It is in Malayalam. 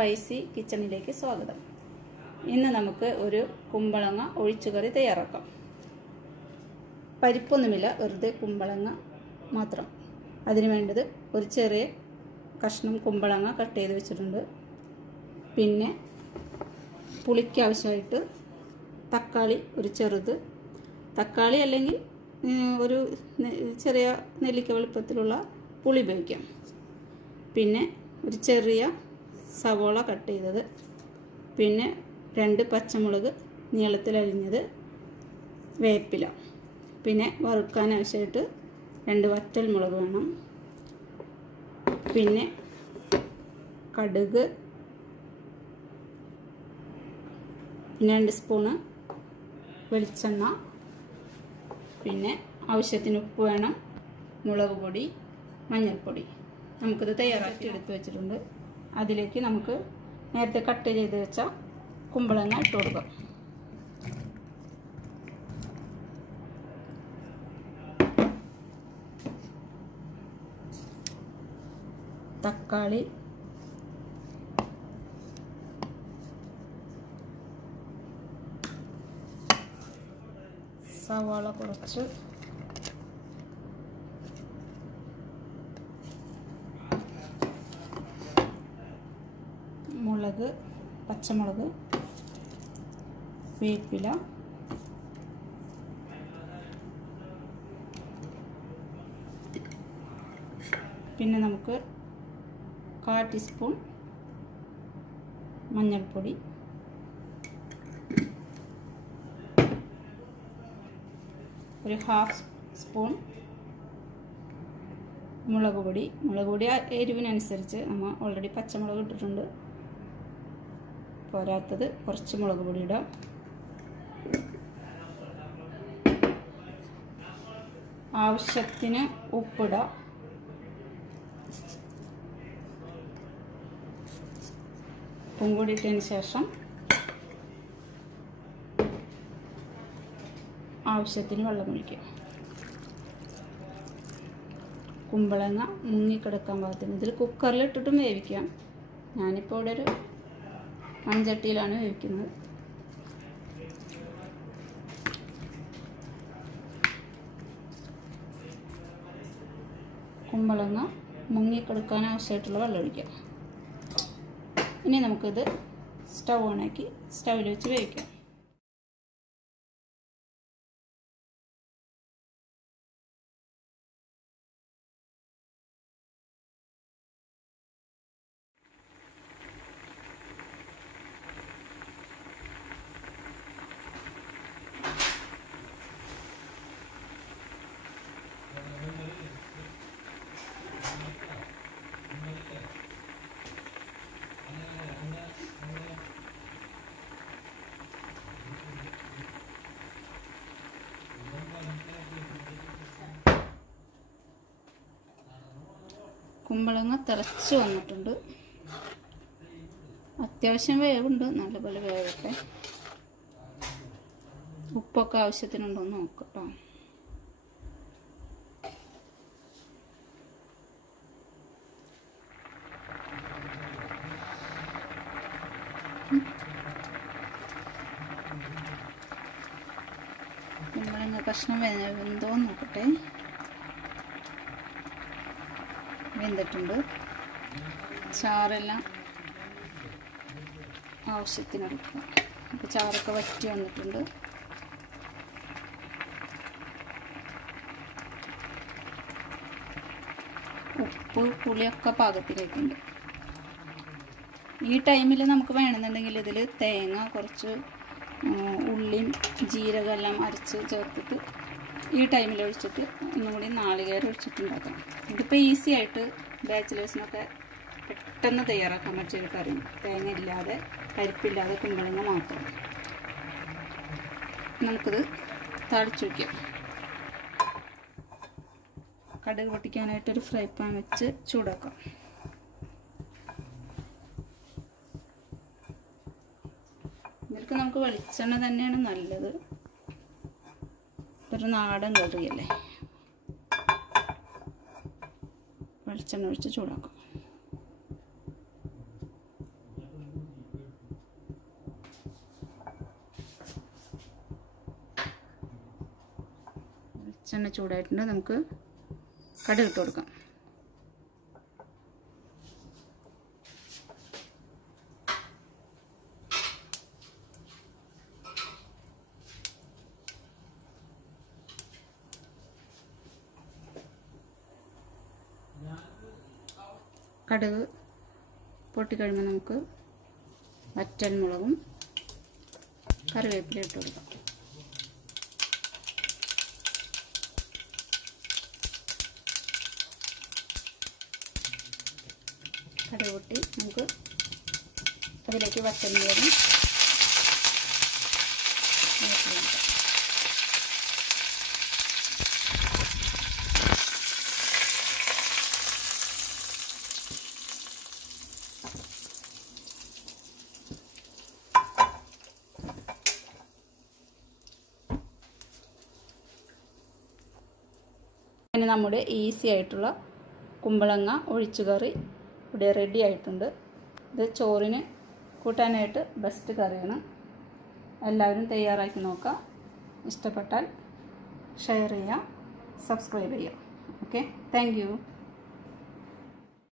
സ്പൈസി കിച്ചണിലേക്ക് സ്വാഗതം. ഇന്ന് നമുക്ക് ഒരു കുമ്പളങ്ങ ഒഴിച്ചുകറി തയ്യാറാക്കാം. പരിപ്പൊന്നുമില്ല, വെറുതെ കുമ്പളങ്ങ മാത്രം. അതിന് വേണ്ടത് ഒരു ചെറിയ കഷ്ണം കുമ്പളങ്ങ കട്ട് ചെയ്ത് വെച്ചിട്ടുണ്ട്. പിന്നെ പുളിക്ക് ആവശ്യമായിട്ട് തക്കാളി ഒരു ചെറുത്, തക്കാളി അല്ലെങ്കിൽ ഒരു ചെറിയ നെല്ലിക്ക വലുപ്പത്തിലുള്ള പുളി ഉപയോഗിക്കാം. പിന്നെ ഒരു ചെറിയ സവോള കട്ട് ചെയ്തത്, പിന്നെ 2 പച്ചമുളക് നീളത്തിൽ അരിഞ്ഞത്, വേപ്പില, പിന്നെ വറുക്കാൻ ആവശ്യമായിട്ട് 2 വറ്റൽ മുളക് വേണം. പിന്നെ കടുക്, 2 സ്പൂണ് വെളിച്ചെണ്ണ, പിന്നെ ആവശ്യത്തിന് ഉപ്പ് വേണം, മുളക് പൊടി, മഞ്ഞൾപ്പൊടി. നമുക്കിത് തയ്യാറാക്കി എടുത്ത് വെച്ചിട്ടുണ്ട്. അതിലേക്ക് നമുക്ക് നേരത്തെ കട്ട് ചെയ്ത് വെച്ച കുമ്പളങ്ങ ഇട്ട് കൊടുക്കാം. തക്കാളി, സവാള കുറച്ച്, മുളക്, പച്ചമുളക്, വേപ്പില, പിന്നെ നമുക്ക് 1/4 ടീസ്പൂൺ മഞ്ഞൾപ്പൊടി, ഒരു 1/2 സ്പൂൺ മുളക് പൊടി. എരിവിനനുസരിച്ച് നമ്മൾ ഓൾറെഡി പച്ചമുളക് ഇട്ടിട്ടുണ്ട്, പോരാത്തത് കുറച്ച് മുളക് പൊടി ഇടാം. ആവശ്യത്തിന് ഉപ്പിടാം. ഉപ്പും കൂടി ഇട്ടതിന് ശേഷം ആവശ്യത്തിന് വെള്ളം ഒഴിക്കുക. കുമ്പളങ്ങ മുങ്ങിക്കിടക്കാൻ പാകത്തിന് ഇതിൽ കുക്കറിൽ ഇട്ടിട്ടും വേവിക്കാം. ഞാനിപ്പോൾ ഇവിടെ ഒരു മൺചട്ടിയിലാണ് വേവിക്കുന്നത്. കുമ്പളങ്ങ മുങ്ങിക്കിടക്കാൻ ആവശ്യമായിട്ടുള്ള വെള്ളം ഒഴിക്കാം. ഇനി നമുക്കിത് സ്റ്റൗ ഓണാക്കി സ്റ്റൗവിൽ വെച്ച് വേവിക്കാം. കുമ്പളങ്ങ തിളച്ച് വന്നിട്ടുണ്ട്. അത്യാവശ്യം വേവുണ്ട്, നല്ലപോലെ വേവട്ടെ. ഉപ്പൊക്കെ ആവശ്യത്തിനുണ്ടോ എന്ന് നോക്കട്ടോ. കുമ്പളങ്ങ കഷ്ണം വെന്തോ നോക്കട്ടെ. വെന്തിട്ടുണ്ട്. ചാറെല്ലാം ആവശ്യത്തിനെടുക്കുക. അപ്പോൾ ചാറൊക്കെ വറ്റി വന്നിട്ടുണ്ട്. ഉപ്പ് പുളിയൊക്കെ പാകത്തിലേക്കുണ്ട്. ഈ ടൈമിൽ നമുക്ക് വേണമെന്നുണ്ടെങ്കിൽ ഇതിൽ തേങ്ങ, കുറച്ച് ഉള്ളിയും ജീരകം എല്ലാം അരച്ച് ചേർത്തിട്ട് ഈ ടൈമിൽ ഒഴിച്ചിട്ട് ഒന്നും കൂടി നാളികേരം ഒഴിച്ചിട്ടുണ്ടാക്കാം. ഇതിപ്പോൾ ഈസി ആയിട്ട് ബാച്ചിലേഴ്സിനൊക്കെ പെട്ടെന്ന് തയ്യാറാക്കാൻ പറ്റിയൊരു കറി. തേങ്ങ ഇല്ലാതെ, പരിപ്പില്ലാതെ, കുമ്പളങ്ങ മാത്രം. നമുക്കിത് താളിച്ചു വയ്ക്കാം. കടുക് പൊട്ടിക്കാനായിട്ടൊരു ഫ്രൈ പാൻ വെച്ച് ചൂടാക്കാം. ഇതിലേക്ക് നമുക്ക് വെളിച്ചെണ്ണ തന്നെയാണ് നല്ലത്. ഒരു നാടൻ കറിയല്ലേ. വെളിച്ചെണ്ണ ഒഴിച്ച് ചൂടാക്കാം. കുറച്ചെണ്ണ ചൂടായിട്ടുണ്ട്. നമുക്ക് കടുക് ഇട്ട് കൊടുക്കാം. കടുക് പൊട്ടിക്കഴിയുമ്പോൾ നമുക്ക് വറ്റൽമുളകും കറിവേപ്പില ഇട്ട് കൊടുക്കാം. കടുക് പൊട്ടി നമുക്ക് അതിലേക്ക് വറ്റൽമുളകും ഇനി നമ്മുടെ ഈസി ആയിട്ടുള്ള കുമ്പളങ്ങ ഒഴിച്ചു കറി ഇവിടെ റെഡി ആയിട്ടുണ്ട്. ഇത് ചോറിന് കൂട്ടാനായിട്ട് ബെസ്റ്റ് കറിയാണ്. എല്ലാവരും തയ്യാറാക്കി നോക്കുക. ഇഷ്ടപ്പെട്ടാൽ ഷെയർ ചെയ്യുക, സബ്സ്ക്രൈബ് ചെയ്യുക. Okay, thank you.